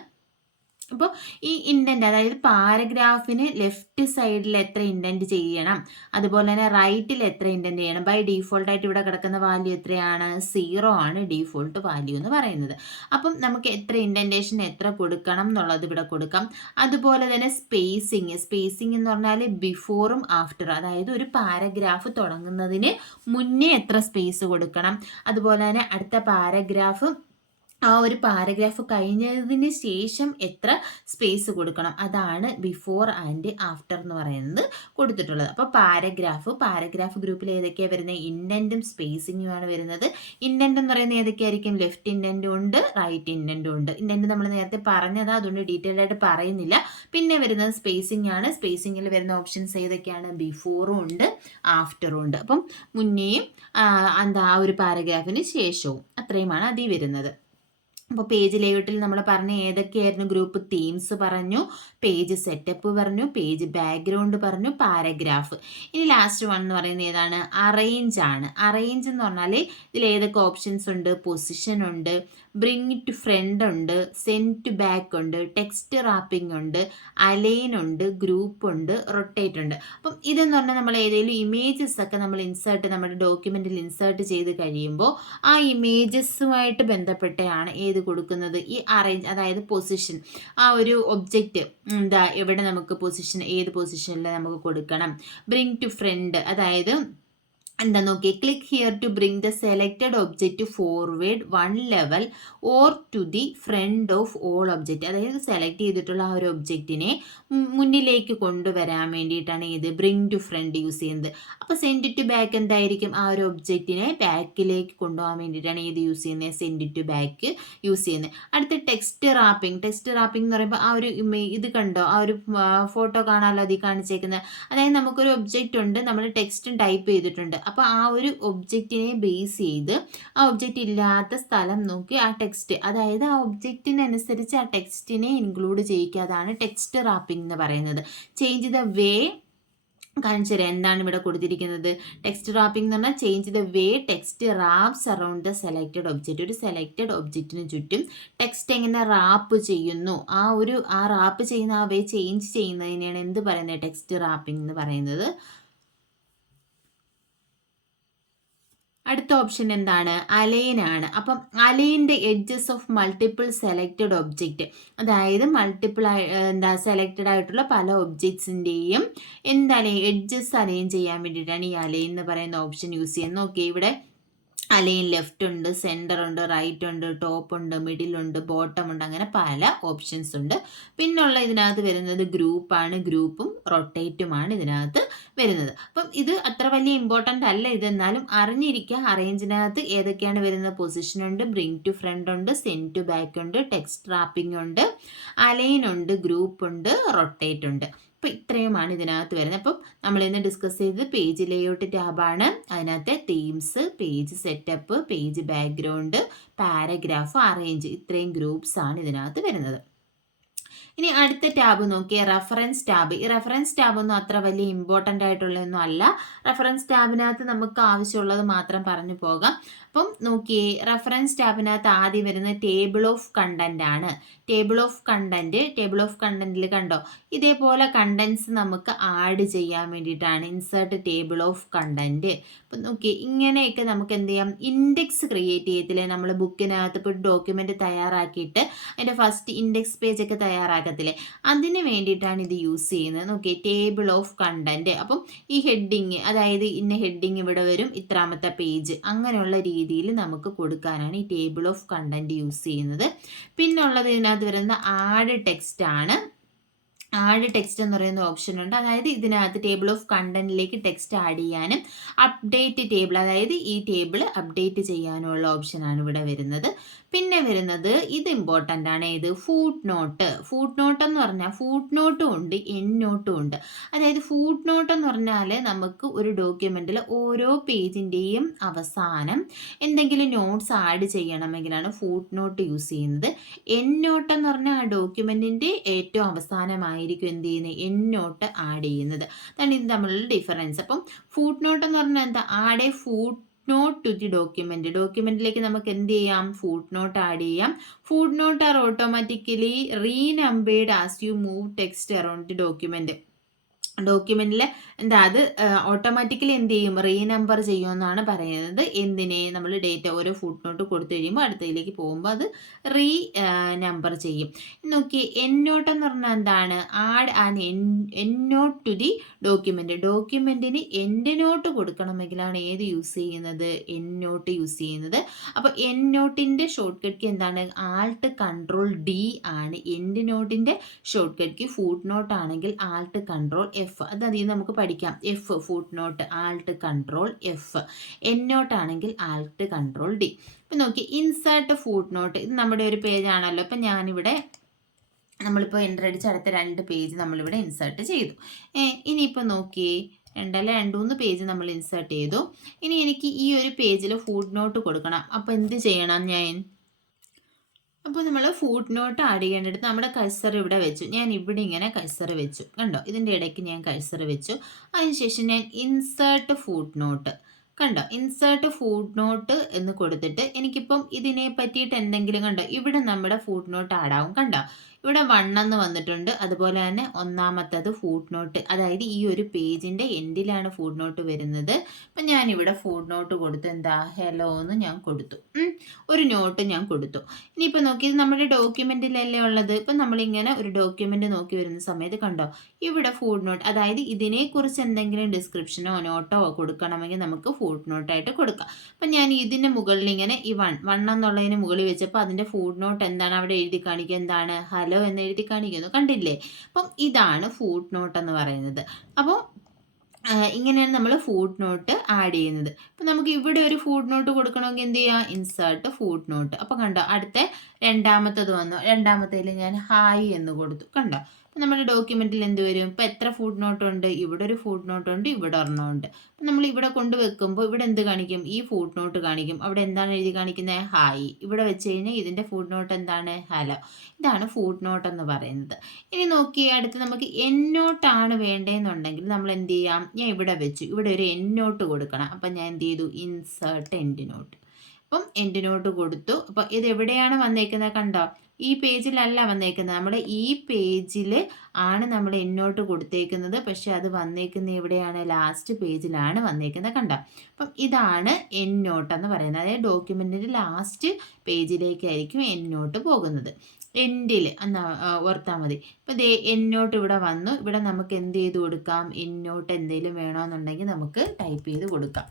അപ്പോൾ ഈ ഇൻഡന്റ്, അതായത് പാരഗ്രാഫിന് ലെഫ്റ്റ് സൈഡിൽ എത്ര ഇൻഡന്റ് ചെയ്യണം, അതുപോലെ തന്നെ റൈറ്റിൽ എത്ര ഇൻഡന്റ് ചെയ്യണം. ബൈ ഡീഫോൾട്ടായിട്ട് ഇവിടെ കിടക്കുന്ന വാല്യൂ എത്രയാണ്? 0 ആണ് ഡീഫോൾട്ട് വാല്യൂ എന്ന് പറയുന്നത്. അപ്പം നമുക്ക് എത്ര ഇൻഡന്റേഷൻ എത്ര കൊടുക്കണം എന്നുള്ളത് ഇവിടെ കൊടുക്കാം. അതുപോലെ തന്നെ സ്പേസിങ് എന്ന് പറഞ്ഞാൽ ബിഫോറും ആഫ്റ്റർ, അതായത് ഒരു പാരഗ്രാഫ് തുടങ്ങുന്നതിന് മുന്നേ എത്ര സ്പേസ് കൊടുക്കണം, അതുപോലെ തന്നെ അടുത്ത പാരഗ്രാഫ് ആ ഒരു പാരഗ്രാഫ് കഴിഞ്ഞതിന് ശേഷം എത്ര സ്പേസ് കൊടുക്കണം, അതാണ് ബിഫോർ ആൻഡ് ആഫ്റ്റർ എന്ന് പറയുന്നത് കൊടുത്തിട്ടുള്ളത്. അപ്പോൾ പാരഗ്രാഫ് ഗ്രൂപ്പിൽ ഏതൊക്കെയാണ് വരുന്നത്? ഇൻഡന്റും സ്പേസിങ്ങുമാണ് വരുന്നത്. ഇൻഡന്റ് എന്ന് പറയുന്നത് ഏതൊക്കെയായിരിക്കും? ലെഫ്റ്റ് ഇൻഡന്റും ഉണ്ട്, റൈറ്റ് ഇൻഡന്റും ഉണ്ട്. ഇൻഡന്റ് നമ്മൾ നേരത്തെ പറഞ്ഞത്, അതുകൊണ്ട് ഡീറ്റെയിൽ ആയിട്ട് പറയുന്നില്ല. പിന്നെ വരുന്നത് സ്പേസിംഗ് ആണ്. സ്പേസിങ്ങിൽ വരുന്ന ഓപ്ഷൻസ് ഏതൊക്കെയാണ്? ബിഫോറും ഉണ്ട്, ആഫ്റ്ററും ഉണ്ട്. അപ്പം മുന്നേയും ആ ഒരു പാരഗ്രാഫിന് ശേഷവും, അത്രയുമാണ് അതിൽ വരുന്നത്. അപ്പോൾ പേജ് ലേഔട്ടിൽ നമ്മൾ പറഞ്ഞ ഏതൊക്കെയായിരുന്നു ഗ്രൂപ്പ്? തീംസ് പറഞ്ഞു, പേജ് സെറ്റപ്പ് പറഞ്ഞു, പേജ് ബാക്ക്ഗ്രൗണ്ട് പറഞ്ഞു, പാരഗ്രാഫ്. ഇനി ലാസ്റ്റ് വൺ എന്ന് പറയുന്നത് ഏതാണ്? അറേഞ്ച് ആണ്. അറേഞ്ച് എന്ന് പറഞ്ഞാൽ ഇതിൽ ഏതൊക്കെ ഓപ്ഷൻസ് ഉണ്ട്? പൊസിഷൻ ഉണ്ട്, ബ്രിങ് ടു ഫ്രണ്ട് ഉണ്ട്, സെൻഡ് ടു ബാക്ക് ഉണ്ട്, ടെക്സ്റ്റ് റാപ്പിംഗ് ഉണ്ട്, അലൈൻ ഉണ്ട്, ഗ്രൂപ്പ് ഉണ്ട്, റൊട്ടേറ്റ് ഉണ്ട്. അപ്പം ഇതെന്ന് പറഞ്ഞാൽ നമ്മൾ ഏതെങ്കിലും ഇമേജസ് ഒക്കെ നമ്മൾ നമ്മുടെ ഡോക്യുമെൻറ്റിൽ ഇൻസേർട്ട് ചെയ്ത് കഴിയുമ്പോൾ ആ ഇമേജസുമായിട്ട് ബന്ധപ്പെട്ടാണ് ഏത് കൊടുക്കുന്നത്? ഈ അറേഞ്ച്, അതായത് പൊസിഷൻ. ആ ഒരു ഒബ്ജക്റ്റ് എവിടെ നമുക്ക് പൊസിഷൻ, ഏത് പൊസിഷനിൽ നമുക്ക് കൊടുക്കണം. ബ്രിങ് ടു ഫ്രണ്ട്, അതായത് എന്താ നോക്കിയേ, click here to bring the selected object forward 1 level or to the front of all object. അതായത് സെലക്ട് ചെയ്തിട്ടുള്ള ആ ഒരു ഒബ്ജക്റ്റിനെ മുന്നിലേക്ക് കൊണ്ടുവരാൻ വേണ്ടിയിട്ടാണ് ഇത് ബ്രിങ് ടു ഫ്രണ്ട് യൂസ് ചെയ്യുന്നത്. അപ്പോൾ സെൻഡ് ടു ബാക്ക് എന്തായിരിക്കും, ആ ഒരു ഒബ്ജക്റ്റിനെ ബാക്കിലേക്ക് കൊണ്ടുപോകാൻ വേണ്ടിയിട്ടാണ് ഇത് യൂസ് ചെയ്യുന്നത്, സെൻഡ് ടു ബാക്ക് യൂസ് ചെയ്യുന്നത്. അടുത്ത ടെക്സ്റ്റ് റാപ്പിംഗ്. ടെക്സ്റ്റ് റാപ്പിംഗ് എന്ന് പറയുമ്പോൾ ആ ഒരു ഇത് കണ്ടോ, ആ ഒരു ഫോട്ടോ കാണാമല്ലോ അതിൽ കാണിച്ചേക്കുന്നത്. അതായത് നമുക്കൊരു ഒബ്ജക്റ്റ് ഉണ്ട്, നമ്മൾ ടെക്സ്റ്റും ടൈപ്പ് ചെയ്തിട്ടുണ്ട്. അപ്പോൾ ആ ഒരു ഒബ്ജക്റ്റിനെ ബേസ് ചെയ്ത് ആ ഒബ്ജക്റ്റ് ഇല്ലാത്ത സ്ഥലം നോക്കി ആ ടെക്സ്റ്റ്, അതായത് ആ ഒബ്ജക്റ്റിനനുസരിച്ച് ആ ടെക്സ്റ്റിനെ ഇൻക്ലൂഡ് ചെയ്യിക്കുക. അതാണ് ടെക്സ്റ്റ് റാപ്പിംഗ് എന്ന് പറയുന്നത്. ചേഞ്ച് ദ വേ കാണിച്ചു തരാം എന്താണ് ഇവിടെ കൊടുത്തിരിക്കുന്നത്. ടെക്സ്റ്റ് റാപ്പിംഗ് എന്ന് പറഞ്ഞാൽ change the way text wraps around the selected object. ഒരു സെലക്റ്റഡ് ഒബ്ജക്റ്റിന് ചുറ്റും ടെക്സ്റ്റ് എങ്ങനെ റാപ്പ് ചെയ്യുന്നു, ആ റാപ്പ് ചെയ്യുന്ന ആ വേ ചേഞ്ച് ചെയ്യുന്നതിനെയാണ് എന്ത് പറയുന്നത്, ടെക്സ്റ്റ് റാപ്പിംഗ് എന്ന് പറയുന്നത്. അടുത്ത ഓപ്ഷൻ എന്താണ്, അലൈൻ ആണ്. അപ്പം align the edges of multiple selected object. അതായത് മൾട്ടിപ്പിൾ സെലക്റ്റഡ് ആയിട്ടുള്ള പല ഒബ്ജക്ട്സിൻ്റെയും എന്താണ് എഡ്ജസ് അലൈൻ ചെയ്യാൻ വേണ്ടിയിട്ടാണ് ഈ അലൈൻ എന്ന് പറയുന്ന ഓപ്ഷൻ യൂസ് ചെയ്യുന്നത്. ഓക്കെ, ഇവിടെ അലൈൻ ലെഫ്റ്റ് ഉണ്ട്, സെൻറ്റർ ഉണ്ട്, റൈറ്റ് ഉണ്ട്, ടോപ്പ് ഉണ്ട്, മിഡിൽ ഉണ്ട്, ബോട്ടം ഉണ്ട്, അങ്ങനെ പല ഓപ്ഷൻസ് ഉണ്ട്. പിന്നുള്ള ഇതിനകത്ത് വരുന്നത് ഗ്രൂപ്പാണ്, ഗ്രൂപ്പും റൊട്ടേറ്റുമാണ് ഇതിനകത്ത് വരുന്നത്. അപ്പം ഇത് അത്ര വലിയ ഇമ്പോർട്ടൻ്റ് അല്ല ഇതെന്നാലും അറിഞ്ഞിരിക്കുക. അറേഞ്ചിനകത്ത് ഏതൊക്കെയാണ് വരുന്നത്, പൊസിഷൻ ഉണ്ട്, ബ്രിങ് ടു ഫ്രണ്ട് ഉണ്ട്, സെൻഡ് ടു ബാക്ക് ഉണ്ട്, ടെക്സ്റ്റ് റാപ്പിംഗ് ഉണ്ട്, അലൈൻ ഉണ്ട്, ഗ്രൂപ്പ് ഉണ്ട്, റൊട്ടേറ്റ് ഉണ്ട്. അപ്പോൾ ഇത്രയുമാണ് ഇതിനകത്ത് വരുന്നത്. അപ്പം നമ്മൾ ഇന്ന് ഡിസ്കസ് ചെയ്തത് പേജ് ലേഔട്ട് ടാബാണ്. അതിനകത്തെ themes, page setup, page background, paragraph, arrange, ഇത്രയും ഗ്രൂപ്പ്സ് ആണ് ഇതിനകത്ത് വരുന്നത്. ഇനി അടുത്ത ടാബ് നോക്കിയേ, റെഫറൻസ് ടാബ്. ഈ റെഫറൻസ് ടാബ് ഒന്നും അത്ര വലിയ ഇമ്പോർട്ടൻ്റ് ആയിട്ടുള്ളതൊന്നും അല്ല. റെഫറൻസ് ടാബിനകത്ത് നമുക്ക് ആവശ്യമുള്ളത് മാത്രം പറഞ്ഞു പോകാം. അപ്പം നോക്കിയേ, റെഫറൻസ് ടാബിനകത്ത് ആദ്യം വരുന്ന ടേബിൾ ഓഫ് കണ്ടന്റ് ആണ്. ടേബിൾ ഓഫ് കണ്ടന്റിൽ കണ്ടോ, ഇതേപോലെ കണ്ടന്റ്സ് നമുക്ക് ആഡ് ചെയ്യാൻ വേണ്ടിയിട്ടാണ് ഇൻസേർട്ട് ടേബിൾ ഓഫ് കണ്ടന്റ്. അപ്പം നോക്കിയേ, ഇങ്ങനെയൊക്കെ നമുക്ക് എന്ത് ചെയ്യാം, ഇൻഡെക്സ് ക്രിയേറ്റ് ചെയ്യത്തില്ലേ നമ്മൾ ബുക്കിനകത്ത്. ഇപ്പോൾ ഡോക്യുമെൻ്റ് തയ്യാറാക്കിയിട്ട് അതിൻ്റെ ഫസ്റ്റ് ഇൻഡെക്സ് പേജ് ഒക്കെ തയ്യാറാക്കത്തില്ലേ, അതിന് വേണ്ടിയിട്ടാണ് ഇത് യൂസ് ചെയ്യുന്നത്. നോക്കിയേ, ടേബിൾ ഓഫ് കണ്ടന്റ്. അപ്പം ഈ ഹെഡിങ്, അതായത് ഇന്ന ഹെഡിങ് ഇവിടെ വരും, ഇത്രാമത്തെ പേജ്, അങ്ങനെയുള്ള രീതിയിൽ നമുക്ക് കൊടുക്കാനാണ് ഈ ടേബിൾ ഓഫ് കണ്ടന്റ് യൂസ് ചെയ്യുന്നത്. പിന്നുള്ളത് ഇതിനകത്ത് വരുന്ന ആഡ് ടെക്സ്റ്റ് ആണ്. ആഡ് ടെക്സ്റ്റ് എന്ന് പറയുന്ന ഓപ്ഷൻ ഉണ്ട്. അതായത് ഇതിനകത്ത് ടേബിൾ ഓഫ് കണ്ടന്റിലേക്ക് ടെക്സ്റ്റ് ആഡ് ചെയ്യാനും അപ്ഡേറ്റ് ടേബിൾ, അതായത് ഈ ടേബിൾ അപ്ഡേറ്റ് ചെയ്യാനുള്ള ഓപ്ഷനാണ് ഇവിടെ വരുന്നത്. പിന്നെ വരുന്നത് ഇത് ഇമ്പോർട്ടൻ്റ് ആണ്, ഇത് ഫൂട്ട് നോട്ട്. ഫൂട്ട് നോട്ട് എന്ന് പറഞ്ഞാൽ ഫൂട്ട് നോട്ടും ഉണ്ട്, എൻ നോട്ടും ഉണ്ട്. അതായത് ഫൂട്ട് നോട്ട് എന്ന് പറഞ്ഞാൽ നമുക്ക് ഒരു ഡോക്യുമെൻറ്റിൽ ഓരോ പേജിൻ്റെയും അവസാനം എന്തെങ്കിലും നോട്ട്സ് ആഡ് ചെയ്യണമെങ്കിലാണ് ഫൂട്ട് നോട്ട് യൂസ് ചെയ്യുന്നത്. എൻ നോട്ട് എന്ന് പറഞ്ഞാൽ ആ ഡോക്യുമെൻറ്റിൻ്റെ ഏറ്റവും അവസാനമായിരിക്കും എന്ത് ചെയ്യുന്നത്, എൻ നോട്ട് ആഡ് ചെയ്യുന്നത്. അതാണ് ഇത് തമ്മിലുള്ള ഡിഫറൻസ്. അപ്പം ഫൂട്ട് നോട്ട് എന്ന് പറഞ്ഞാൽ എന്താ, add a footnote to the document. ഡോക്യുമെന്റിലേക്ക് നമുക്ക് എന്ത് ചെയ്യാം, ഫൂട്ട് നോട്ട് ആഡ് ചെയ്യാം. Footnote are automatically renumbered as you move text around the document. ഡോക്യുമെന്റിൽ എന്താ, അത് ഓട്ടോമാറ്റിക്കലി എന്ത് ചെയ്യും, റീനമ്പർ ചെയ്യുമെന്നാണ് പറയുന്നത്. എന്തിനെ, നമ്മൾ ഡേറ്റ ഓരോ ഫുട് നോട്ട് കൊടുത്തു കഴിയുമ്പോൾ അടുത്തതിലേക്ക് പോകുമ്പോൾ അത് നമ്പർ ചെയ്യും. നോക്കി, എൻ നോട്ട് എന്ന് പറഞ്ഞാൽ എന്താണ്, add an endnote to the document. ഡോക്യുമെന്റിന് എൻഡ് നോട്ട് കൊടുക്കണമെങ്കിലാണ് ഏത് യൂസ് ചെയ്യുന്നത്, എൻ നോട്ട് യൂസ് ചെയ്യുന്നത്. അപ്പോൾ എൻ നോട്ടിന്റെ ഷോർട്ട് കട്ട് എന്താണ്, ആൾട്ട് കൺട്രോൾ ഡി ആണ്. എൻഡ് നോട്ടിന്റെ ഷോർട്ട് കട്ട് ഫൂട്ട് നോട്ട് ആണെങ്കിൽ ആൾട്ട് കൺട്രോൾ എഫ്. അത് അതിൽ നമുക്ക് പഠിക്കാം. F footnote, alt control F. Endnote ആണെങ്കിൽ ആൾട്ട് കൺട്രോൾ ഡി. ഇപ്പം നോക്കി, ഇൻസേർട്ട് ഫൂട്ട് നോട്ട്. ഇത് നമ്മുടെ ഒരു പേജ് ആണല്ലോ. അപ്പം ഞാനിവിടെ നമ്മളിപ്പോൾ എൻ്റർ അടിച്ച് അടുത്ത 2 പേജ് നമ്മളിവിടെ ഇൻസേർട്ട് ചെയ്തു. ഇനിയിപ്പോൾ നോക്കി, 2-3 പേജ് നമ്മൾ ഇൻസേർട്ട് ചെയ്തു. ഇനി എനിക്ക് ഈ ഒരു പേജിൽ ഫൂട്ട് നോട്ട് കൊടുക്കണം. അപ്പോൾ എന്ത് ചെയ്യണം ഞാൻ? അപ്പോൾ നമ്മൾ ഫൂട്ട് നോട്ട് ആഡ് ചെയ്യേണ്ടടുത്ത് നമ്മുടെ കഴ്സർ ഇവിടെ വെച്ചു. ഞാൻ ഇവിടെ ഇങ്ങനെ കഴ്സർ വെച്ചു, കണ്ടോ, ഇതിൻ്റെ ഇടയ്ക്ക് ഞാൻ കഴ്സർ വെച്ചു. അതിനുശേഷം ഞാൻ ഇൻസേർട്ട് ഫൂട്ട് നോട്ട്, കണ്ടോ, ഇൻസേർട്ട് ഫൂട്ട് നോട്ട് എന്ന് കൊടുത്തിട്ട് എനിക്കിപ്പം ഇതിനെ പറ്റിയിട്ട് എന്തെങ്കിലും, കണ്ടോ, ഇവിടെ നമ്മുടെ ഫൂട്ട് നോട്ട് ആഡ് ആവും, കണ്ടോ, ഇവിടെ 1 എന്ന് വന്നിട്ടുണ്ട്. അതുപോലെ തന്നെ ഒന്നാമത്തത് ഫുട് നോട്ട്, അതായത് ഈ ഒരു പേജിൻ്റെ എൻഡിലാണ് ഫുട് നോട്ട് വരുന്നത്. അപ്പം ഞാനിവിടെ ഫുട് നോട്ട് കൊടുത്തു, എന്താ ഹലോ എന്ന് ഞാൻ കൊടുത്തു. ഒരു നോട്ട് ഞാൻ കൊടുത്തു. ഇനിയിപ്പോൾ നോക്കി, ഇത് നമ്മുടെ ഡോക്യുമെൻറ്റിലല്ലേ ഉള്ളത്. ഇപ്പം നമ്മളിങ്ങനെ ഒരു ഡോക്യുമെൻ്റ് നോക്കി വരുന്ന സമയത്ത് കണ്ടോ, ഇവിടെ ഫുട് നോട്ട്, അതായത് ഇതിനെക്കുറിച്ച് എന്തെങ്കിലും ഡിസ്ക്രിപ്ഷനോ നോട്ടോ കൊടുക്കണമെങ്കിൽ നമുക്ക് ഫുട് നോട്ടായിട്ട് കൊടുക്കാം. അപ്പം ഞാൻ ഇതിൻ്റെ മുകളിൽ ഇങ്ങനെ ഈ 1 എന്നുള്ളതിന് മുകളിൽ വെച്ചപ്പോൾ അതിൻ്റെ ഫുട് നോട്ട് എന്താണ് അവിടെ എഴുതി കാണിക്കുക, എന്താണ് ഹലോ എന്ന് എഴുതി കാണിക്കുന്നു, കണ്ടില്ലേ. അപ്പം ഇതാണ് ഫുട് നോട്ട് എന്ന് പറയുന്നത്. അപ്പോൾ ഇങ്ങനെയാണ് നമ്മൾ ഫുട് നോട്ട് ആഡ് ചെയ്യുന്നത്. അപ്പം നമുക്ക് ഇവിടെ ഒരു ഫുട് നോട്ട് കൊടുക്കണമെങ്കിൽ എന്ത് ചെയ്യുക, ഇൻസേർട്ട് ഫുട് നോട്ട്. അപ്പം കണ്ടോ, അടുത്ത രണ്ടാമത്തത് വന്നു. രണ്ടാമത്തേൽ ഞാൻ ഹായ് എന്ന് കൊടുത്തു, കണ്ടോ. അപ്പം നമ്മുടെ ഡോക്യുമെൻറ്റിൽ എന്ത് വരും, ഇപ്പോൾ എത്ര ഫുട് നോട്ട് ഉണ്ട്, ഇവിടെ ഒരു ഫുട് നോട്ട് ഉണ്ട്, ഇവിടെ ഒരെണ്ണമുണ്ട്. അപ്പം നമ്മൾ ഇവിടെ കൊണ്ട് വെക്കുമ്പോൾ ഇവിടെ എന്ത് കാണിക്കും, ഈ ഫുട് നോട്ട് കാണിക്കും. അവിടെ എന്താണ് എഴുതി കാണിക്കുന്നത്, ഹായ്. ഇവിടെ വെച്ച് കഴിഞ്ഞാൽ ഇതിൻ്റെ ഫുട് നോട്ട് എന്താണ്, ഹലോ. ഇതാണ് ഫുട് നോട്ട് എന്ന് പറയുന്നത്. ഇനി നോക്കിയേ, അടുത്ത് നമുക്ക് എൻ നോട്ടാണ് വേണ്ടതെന്നുണ്ടെങ്കിൽ നമ്മൾ എന്ത് ചെയ്യാം, ഞാൻ ഇവിടെ വെച്ചു, ഇവിടെ ഒരു എൻ നോട്ട് കൊടുക്കണം. അപ്പം ഞാൻ എന്ത് ചെയ്തു, ഇൻസേർട്ട് എൻഡ് നോട്ട്. അപ്പം എൻഡ് നോട്ട് കൊടുത്തു. അപ്പോൾ ഇത് എവിടെയാണ് വന്നേക്കുന്നത്, കണ്ടോ, ഈ പേജിലല്ല വന്നേക്കുന്നത്. നമ്മുടെ ഈ പേജിൽ ആണ് നമ്മൾ എൻഡ് നോട്ട് കൊടുത്തേക്കുന്നത്. പക്ഷെ അത് വന്നേക്കുന്നത് എവിടെയാണ്, ലാസ്റ്റ് പേജിലാണ് വന്നേക്കുന്നത്, കണ്ടോ. അപ്പം ഇതാണ് എൻഡ് നോട്ട് എന്ന് പറയുന്നത്. അതായത് ഡോക്യുമെൻറ്റിൻ്റെ ലാസ്റ്റ് പേജിലേക്കായിരിക്കും എൻഡ് നോട്ട് പോകുന്നത്. എൻഡിൽ എന്നാ ഓർത്താൽ മതി. അപ്പോൾ ദേ എൻഡ് നോട്ട് ഇവിടെ വന്നു. ഇവിടെ നമുക്ക് എന്ത് ചെയ്ത് കൊടുക്കാം, എൻഡ് നോട്ട് എന്തെങ്കിലും വേണമെന്നുണ്ടെങ്കിൽ നമുക്ക് ടൈപ്പ് ചെയ്ത് കൊടുക്കാം.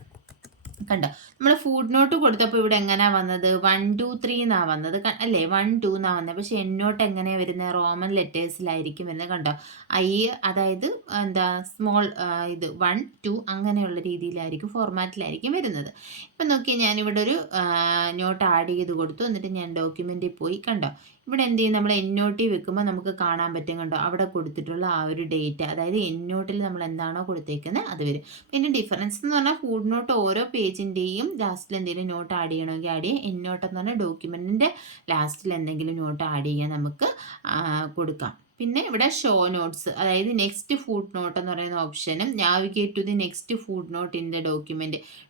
കണ്ടോ, നമ്മൾ ഫുട് നോട്ട് കൊടുത്തപ്പോൾ ഇവിടെ എങ്ങനെയാണ് വന്നത്, 1 2 3 എന്നാണ് വന്നത് അല്ലേ, 1 2 എന്നാണ് വന്നത്. പക്ഷേ എൻ നോട്ട് എങ്ങനെയാണ് വരുന്നത്, റോമൻ ലെറ്റേഴ്സിലായിരിക്കും വരുന്നത്, കണ്ടോ. ഐ, അതായത് എന്താ സ്മോൾ ഇത് 1 2 അങ്ങനെയുള്ള രീതിയിലായിരിക്കും, ഫോർമാറ്റിലായിരിക്കും വരുന്നത്. ഇപ്പം നോക്കിയാൽ ഞാനിവിടെ ഒരു നോട്ട് ആഡ് ചെയ്ത് കൊടുത്തു. എന്നിട്ട് ഞാൻ ഡോക്യുമെൻറ്റിൽ പോയി, കണ്ടോ. ഇവിടെ എന്ത് ചെയ്യും, നമ്മൾ എൻ നോട്ടിൽ വെക്കുമ്പോൾ നമുക്ക് കാണാൻ പറ്റും, കണ്ടോ, അവിടെ കൊടുത്തിട്ടുള്ള ആ ഒരു ഡേറ്റ്, അതായത് എൻ നോട്ടിൽ നമ്മൾ എന്താണോ കൊടുത്തേക്കുന്നത് അത് വരും. പിന്നെ ഡിഫറൻസ് എന്ന് പറഞ്ഞാൽ ഫുട് നോട്ട് ഓരോ പേജിൻ്റെയും ലാസ്റ്റിൽ എന്തെങ്കിലും നോട്ട് ആഡ് ചെയ്യണമെങ്കിൽ ആഡ് ചെയ്യാം. എൻ നോട്ട് എന്ന് പറഞ്ഞാൽ ഡോക്യുമെൻറ്റിൻ്റെ ലാസ്റ്റിൽ എന്തെങ്കിലും നോട്ട് ആഡ് ചെയ്യാൻ നമുക്ക് കൊടുക്കാം. പിന്നെ ഇവിടെ ഷോ നോട്ട്സ്, അതായത് നെക്സ്റ്റ് ഫുട് നോട്ട് എന്ന് പറയുന്ന ഓപ്ഷനും navigate to the next foot note in the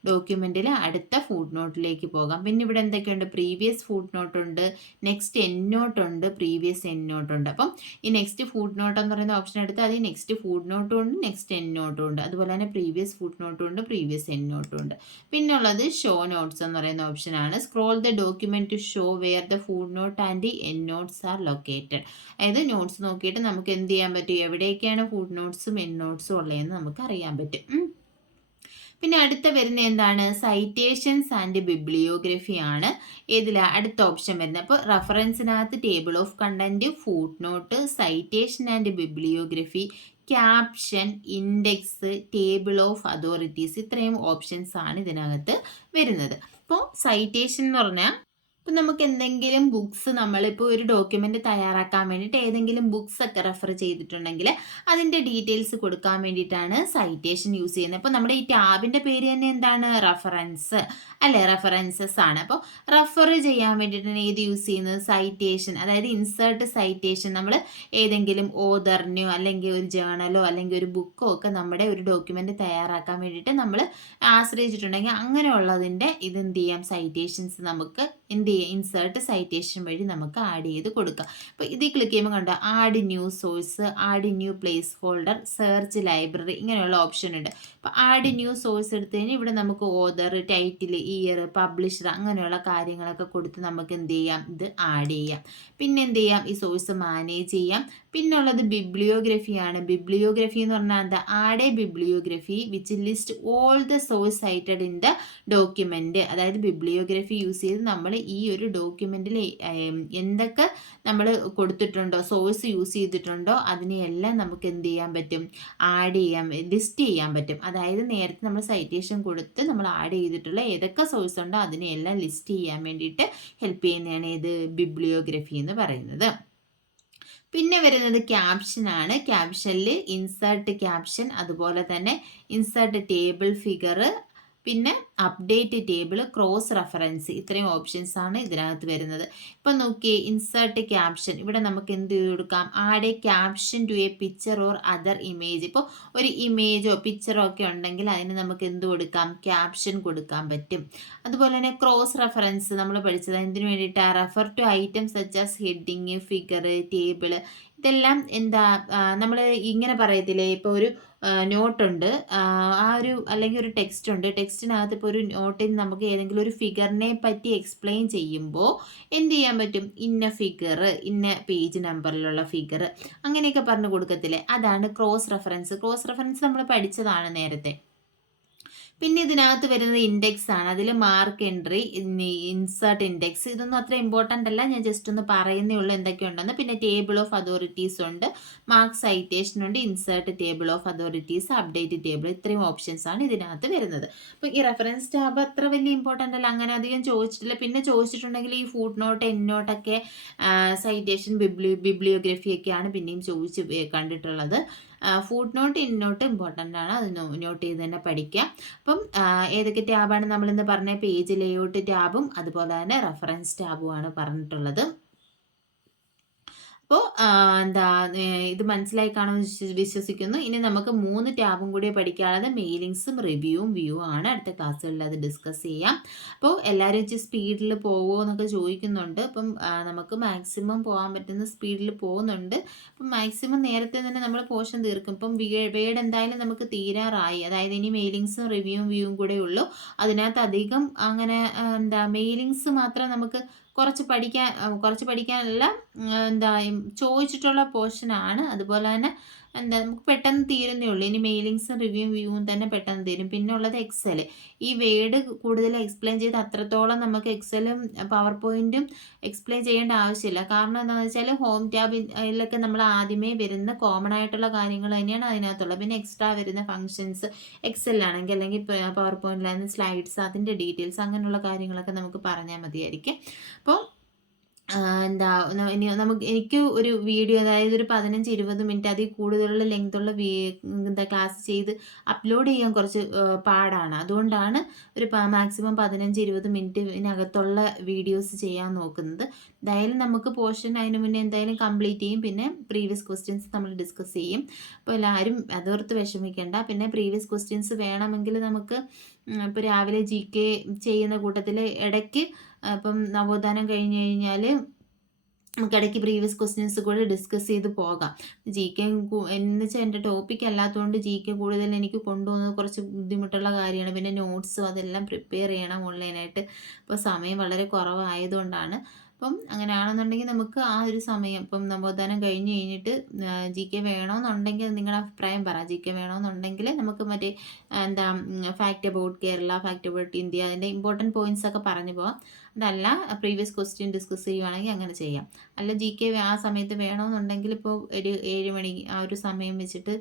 ഡോക്യുമെൻറ്റിൽ അടുത്ത ഫുട് നോട്ടിലേക്ക് പോകാം. പിന്നെ ഇവിടെ എന്തൊക്കെയുണ്ട്, പ്രീവിയസ് ഫുട് നോട്ട് ഉണ്ട്, നെക്സ്റ്റ് എൻ നോട്ട് ഉണ്ട്, പ്രീവിയസ് എൻ നോട്ട് ഉണ്ട്. അപ്പം ഈ നെക്സ്റ്റ് ഫുട് നോട്ട് എന്ന് പറയുന്ന ഓപ്ഷൻ എടുത്ത് അത് നെക്സ്റ്റ് ഫുട് നോട്ടും ഉണ്ട്, നെക്സ്റ്റ് എൻ നോട്ടും ഉണ്ട്. അതുപോലെ തന്നെ പ്രീവിയസ് ഫുട് നോട്ടും ഉണ്ട്, പ്രീവിയസ് എൻ നോട്ടും ഉണ്ട്. പിന്നെ ഉള്ളത് ഷോ നോട്ട്സ് എന്ന് പറയുന്ന ഓപ്ഷനാണ്. Scroll the document to show where the footnote and endnotes are located. അതായത് നോട്ട്സ് നോക്കിയിട്ട് നമുക്ക് എന്ത് ചെയ്യാൻ പറ്റും, എവിടേക്കാണ് ഫുട് നോട്ട്സും എൻ നോട്ട്സും ഉള്ളതെന്ന് നമുക്ക് അറിയാൻ പറ്റും. പിന്നെ അടുത്ത വരുന്ന എന്താണ്, സൈറ്റേഷൻസ് ആൻഡ് ബിബ്ലിയോഗ്രഫി ആണ്. ഏതിലാണ് അടുത്ത ഓപ്ഷൻ വരുന്നത്. അപ്പോൾ റെഫറൻസിനകത്ത് table of content, foot note, citation and bibliography, caption, index, table of authorities, ഇത്രയും ഓപ്ഷൻസ് ആണ് ഇതിനകത്ത് വരുന്നത്. അപ്പോൾ സൈറ്റേഷൻ എന്ന് പറഞ്ഞാൽ, ഇപ്പം നമുക്ക് എന്തെങ്കിലും ബുക്സ്, നമ്മളിപ്പോൾ ഒരു ഡോക്യുമെൻ്റ് തയ്യാറാക്കാൻ വേണ്ടിയിട്ട് ഏതെങ്കിലും ബുക്സ് ഒക്കെ റെഫർ ചെയ്തിട്ടുണ്ടെങ്കിൽ അതിൻ്റെ ഡീറ്റെയിൽസ് കൊടുക്കാൻ വേണ്ടിയിട്ടാണ് സൈറ്റേഷൻ യൂസ് ചെയ്യുന്നത്. അപ്പോൾ നമ്മുടെ ഈ ടാബിൻ്റെ പേര് തന്നെ എന്താണ്, റെഫറൻസ് അല്ലേ, റെഫറൻസസ് ആണ്. അപ്പോൾ റെഫർ ചെയ്യാൻ വേണ്ടിയിട്ടാണ് ഏത് യൂസ് ചെയ്യുന്നത്, സൈറ്റേഷൻ. അതായത് ഇൻസേർട്ട് സൈറ്റേഷൻ, നമ്മൾ ഏതെങ്കിലും ഓതറിനെയോ അല്ലെങ്കിൽ ഒരു ജേണലോ അല്ലെങ്കിൽ ഒരു ബുക്കോ ഒക്കെ നമ്മുടെ ഒരു ഡോക്യുമെൻ്റ് തയ്യാറാക്കാൻ വേണ്ടിയിട്ട് നമ്മൾ ആശ്രയിച്ചിട്ടുണ്ടെങ്കിൽ അങ്ങനെയുള്ളതിൻ്റെ ഇതെന്ത് ചെയ്യാം, സൈറ്റേഷൻസ് നമുക്ക് എന്ത് ചെയ്യുക, ഇൻസേർട്ട് സൈറ്റേഷൻ വഴി നമുക്ക് ആഡ് ചെയ്ത് കൊടുക്കാം. അപ്പോൾ ഇതിൽ ക്ലിക്ക് ചെയ്യുമ്പോൾ കണ്ടോ, add new source, add new place holder, search library, ഇങ്ങനെയുള്ള ഓപ്ഷൻ ഉണ്ട്. അപ്പോൾ ആഡ് ന്യൂ സോഴ്സ് എടുത്തു കഴിഞ്ഞാൽ ഇവിടെ നമുക്ക് ഓതർ, ടൈറ്റിൽ, ഇയർ, പബ്ലിഷർ അങ്ങനെയുള്ള കാര്യങ്ങളൊക്കെ കൊടുത്ത് നമുക്ക് എന്ത് ചെയ്യാം, ഇത് ആഡ് ചെയ്യാം. പിന്നെ എന്ത് ചെയ്യാം, ഈ സോഴ്സ് മാനേജ് ചെയ്യാം. പിന്നുള്ളത് ബിബ്ലിയോഗ്രഫിയാണ്. ബിബ്ലിയോഗ്രഫി എന്ന് പറഞ്ഞാൽ എന്താ, add a bibliography which list all the source cited in the document. അതായത് ബിബ്ലിയോഗ്രഫി യൂസ് ചെയ്ത് നമ്മൾ ഈ ഒരു ഡോക്യുമെൻറ്റിൽ എന്തൊക്കെ നമ്മൾ കൊടുത്തിട്ടുണ്ടോ, സോഴ്സ് യൂസ് ചെയ്തിട്ടുണ്ടോ അതിനെയെല്ലാം നമുക്ക് എന്ത് ചെയ്യാൻ പറ്റും, ആഡ് ചെയ്യാൻ, ലിസ്റ്റ് ചെയ്യാൻ പറ്റും. അതായത് നേരത്തെ നമ്മൾ സൈറ്റേഷൻ കൊടുത്ത് നമ്മൾ ആഡ് ചെയ്തിട്ടുള്ള ഏതൊക്കെ സോഴ്സ് ഉണ്ടോ അതിനെയെല്ലാം ലിസ്റ്റ് ചെയ്യാൻ വേണ്ടിയിട്ട് ഹെൽപ്പ് ചെയ്യുന്നതാണ് ഇത് ബിബ്ലിയോഗ്രഫി എന്ന് പറയുന്നത്. പിന്നെ വരുന്നത് ക്യാപ്ഷനാണ്. ക്യാപ്ഷനിൽ ഇൻസേർട്ട് ക്യാപ്ഷൻ, അതുപോലെ തന്നെ ഇൻസേർട്ട് ടേബിൾ ഫിഗർ, പിന്നെ അപ്ഡേറ്റ് ടേബിൾ, ക്രോസ് റെഫറൻസ്, ഇത്രയും ഓപ്ഷൻസ് ആണ് ഇതിനകത്ത് വരുന്നത്. ഇപ്പം നോക്കിയേ, ഇൻസേർട്ട് ക്യാപ്ഷൻ. ഇവിടെ നമുക്ക് എന്ത് ചെയ്ത് കൊടുക്കാം? Add a caption to a picture or other image. ഇപ്പോൾ ഒരു ഇമേജോ പിക്ചറോ ഒക്കെ ഉണ്ടെങ്കിൽ അതിന് നമുക്ക് എന്ത് കൊടുക്കാം? ക്യാപ്ഷൻ കൊടുക്കാൻ പറ്റും. അതുപോലെ തന്നെ ക്രോസ് റെഫറൻസ് നമ്മൾ പഠിച്ചത് എന്തിനു വേണ്ടിയിട്ടാണ്? Refer to items such as heading, figure, table. ഇതെല്ലാം എന്താ, നമ്മൾ ഇങ്ങനെ പറയത്തില്ലേ, ഇപ്പോൾ ഒരു നോട്ടുണ്ട്, ആ ഒരു അല്ലെങ്കിൽ ഒരു ടെക്സ്റ്റ് ഉണ്ട്, ടെക്സ്റ്റിനകത്ത് ഇപ്പോൾ ഒരു നോട്ടിൽ നമുക്ക് ഏതെങ്കിലും ഒരു ഫിഗറിനെ പറ്റി എക്സ്പ്ലെയിൻ ചെയ്യുമ്പോൾ എന്ത് ചെയ്യാൻ പറ്റും? ഇന്ന ഫിഗർ, ഇന്ന പേജ് നമ്പറിലുള്ള ഫിഗർ, അങ്ങനെയൊക്കെ പറഞ്ഞു കൊടുക്കത്തില്ലേ? അതാണ് ക്രോസ് റെഫറൻസ്. ക്രോസ് റെഫറൻസ് നമ്മൾ പഠിച്ചതാണ് നേരത്തെ. പിന്നെ ഇതിനകത്ത് വരുന്നത് ഇൻഡെക്സ് ആണ്. അതിൽ മാർക്ക് എൻട്രി, ഇൻസേർട്ട് ഇൻഡെക്സ്, ഇതൊന്നും അത്ര ഇമ്പോർട്ടൻ്റ് അല്ല, ഞാൻ ജസ്റ്റ് ഒന്ന് പറയുന്നേ ഉള്ളൂ എന്തൊക്കെയുണ്ടെന്ന്. പിന്നെ ടേബിൾ ഓഫ് അതോറിറ്റീസ് ഉണ്ട്, മാർക്ക് സൈറ്റേഷൻ ഉണ്ട്, insert table of authorities, update table, ഇത്രയും ഓപ്ഷൻസ് ആണ് ഇതിനകത്ത് വരുന്നത്. അപ്പോൾ ഈ റെഫറൻസ് ടാബ് അത്ര വലിയ ഇമ്പോർട്ടൻ്റ് അല്ല, അങ്ങനെ അധികം ചോദിച്ചിട്ടില്ല. പിന്നെ ചോദിച്ചിട്ടുണ്ടെങ്കിൽ ഈ ഫുട് നോട്ട്, എൻഡ് നോട്ടൊക്കെ, സൈറ്റേഷൻ, ബിബ്ലിയോഗ്രഫി ഒക്കെയാണ് പിന്നെയും ചോദിച്ച് കണ്ടിട്ടുള്ളത്. Foot note, end note important ആണ്, അത് നോട്ട് ചെയ്ത് തന്നെ പഠിക്കാം. അപ്പം ഏതൊക്കെ ടാബാണ് നമ്മളിന്ന് പറഞ്ഞ? പേജ് ലേഔട്ട് ടാബും അതുപോലെ തന്നെ റെഫറൻസ് ടാബുമാണ് പറഞ്ഞിട്ടുള്ളത്. അപ്പോൾ എന്താ, ഇത് മനസ്സിലായി കാണുമെന്ന് വിശ്വസിക്കുന്നു. ഇനി നമുക്ക് 3 ടാബും കൂടി പഠിക്കാനുള്ളത് മെയിലിങ്സും റിവ്യൂവും വ്യൂ ആണ്. അടുത്ത ക്ലാസ്സുകളിൽ അത് ഡിസ്കസ് ചെയ്യാം. അപ്പോൾ എല്ലാവരും ഇച്ചിരി സ്പീഡിൽ പോവുമോ എന്നൊക്കെ ചോദിക്കുന്നുണ്ട്. അപ്പം നമുക്ക് മാക്സിമം പോകാൻ പറ്റുന്ന സ്പീഡിൽ പോകുന്നുണ്ട്. അപ്പം മാക്സിമം നേരത്തെ തന്നെ നമ്മൾ പോർഷൻ തീർക്കും. ഇപ്പം വേഡ് എന്തായാലും നമുക്ക് തീരാറായി. അതായത് ഇനി മെയിലിങ്സും റിവ്യൂവും വ്യൂവും കൂടെ ഉള്ളൂ. അതിനകത്ത് അധികം അങ്ങനെ എന്താ, മെയിലിങ്സ് മാത്രം നമുക്ക് കുറച്ച് പഠിക്കാനല്ല, എന്താ ചോദിച്ചിട്ടുള്ള പോർഷനാണ്. അതുപോലെ തന്നെ എന്താ, നമുക്ക് പെട്ടെന്ന് തീരുന്നേ ഉള്ളൂ. ഇനി മെയിലിങ്സും റിവ്യൂവും വ്യൂവും തന്നെ പെട്ടെന്ന് തീരും. പിന്നെ ഉള്ളത് എക്സൽ. ഈ വേഡ് കൂടുതൽ എക്സ്പ്ലെയിൻ ചെയ്ത് അത്രത്തോളം നമുക്ക് എക്സലും പവർ പോയിന്റും എക്സ്പ്ലെയിൻ ചെയ്യേണ്ട ആവശ്യമില്ല. കാരണം എന്താണെന്ന് വെച്ചാൽ ഹോം ടാബിലൊക്കെ നമ്മൾ ആദ്യമേ വരുന്ന കോമൺ ആയിട്ടുള്ള കാര്യങ്ങൾ തന്നെയാണ് അതിനകത്തുള്ളത്. പിന്നെ എക്സ്ട്രാ വരുന്ന ഫങ്ഷൻസ് എക്സലിലാണെങ്കിൽ അല്ലെങ്കിൽ പവർ പോയിന്റിലാണെങ്കിൽ സ്ലൈഡ്സ്, അതിൻ്റെ ഡീറ്റെയിൽസ്, അങ്ങനെയുള്ള കാര്യങ്ങളൊക്കെ നമുക്ക് പറഞ്ഞാൽ മതിയായിരിക്കും. അപ്പോൾ എന്താ, എനിക്ക് ഒരു വീഡിയോ, അതായത് ഒരു 15-20 മിനിറ്റ് അതിൽ കൂടുതലുള്ള ലെങ്ത്തുള്ള എന്താ ക്ലാസ് ചെയ്ത് അപ്ലോഡ് ചെയ്യാൻ കുറച്ച് പാടാണ്. അതുകൊണ്ടാണ് ഒരു മാക്സിമം 15-20 മിനിറ്റിനകത്തുള്ള വീഡിയോസ് ചെയ്യാൻ നോക്കുന്നത്. എന്തായാലും നമുക്ക് പോർഷൻ അതിന് മുന്നേ എന്തായാലും കംപ്ലീറ്റ് ചെയ്യും. പിന്നെ പ്രീവിയസ് ക്വസ്റ്റ്യൻസ് നമ്മൾ ഡിസ്കസ് ചെയ്യും. അപ്പോൾ എല്ലാവരും അതോർത്ത് വിഷമിക്കേണ്ട. പിന്നെ പ്രീവിയസ് ക്വസ്റ്റ്യൻസ് വേണമെങ്കിൽ നമുക്ക് ഇപ്പോൾ രാവിലെ GK ചെയ്യുന്ന കൂട്ടത്തിൽ ഇടയ്ക്ക്, ഇപ്പം നവോത്ഥാനം കഴിഞ്ഞ് കഴിഞ്ഞാൽ നമുക്ക് ഇടയ്ക്ക് പ്രീവിയസ് ക്വസ്റ്റ്യൻസ് കൂടെ ഡിസ്കസ് ചെയ്ത് പോകാം. GK എന്ന് വെച്ചാൽ എൻ്റെ ടോപ്പിക് അല്ലാത്തതുകൊണ്ട് GK കൂടുതൽ എനിക്ക് കൊണ്ടുപോകുന്നത് കുറച്ച് ബുദ്ധിമുട്ടുള്ള കാര്യമാണ്. പിന്നെ നോട്ട്സും അതെല്ലാം പ്രിപ്പയർ ചെയ്യണം ഓൺലൈനായിട്ട്. അപ്പോൾ സമയം വളരെ കുറവായതുകൊണ്ടാണ്. അപ്പം അങ്ങനെയാണെന്നുണ്ടെങ്കിൽ നമുക്ക് ആ ഒരു സമയം, ഇപ്പം നവോത്ഥാനം കഴിഞ്ഞ് കഴിഞ്ഞിട്ട് GK വേണമെന്നുണ്ടെങ്കിൽ നിങ്ങളുടെ അഭിപ്രായം പറ. GK വേണമെന്നുണ്ടെങ്കിൽ നമുക്ക് മറ്റേ എന്താ, fact about Kerala, fact about India, അതിൻ്റെ ഇമ്പോർട്ടൻറ്റ് പോയിന്റ്സ് ഒക്കെ പറഞ്ഞു പോകാം. അതല്ല പ്രീവിയസ് ക്വസ്റ്റ്യൻ ഡിസ്കസ് ചെയ്യുവാണെങ്കിൽ അങ്ങനെ ചെയ്യാം. അല്ല GK ആ സമയത്ത് വേണമെന്നുണ്ടെങ്കിൽ ഇപ്പോൾ ഒരു 7 മണി ആ ഒരു സമയം വെച്ചിട്ട്,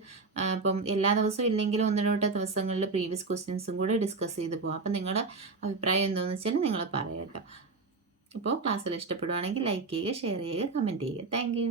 ഇപ്പം എല്ലാ ദിവസവും ഇല്ലെങ്കിലും 1-2 ദിവസങ്ങളിൽ പ്രീവിയസ് ക്വസ്റ്റ്യൻസും കൂടെ ഡിസ്കസ് ചെയ്ത് പോകാം. അപ്പം നിങ്ങളുടെ അഭിപ്രായം എന്താണെന്ന് വെച്ചാൽ നിങ്ങൾ പറയാം കേട്ടോ. അപ്പോൾ ക്ലാസ്സിൽ ഇഷ്ടപ്പെടുവാണെങ്കിൽ ലൈക്ക് ചെയ്യുക, ഷെയർ ചെയ്യുക, കമൻറ്റ് ചെയ്യുക. Thank you.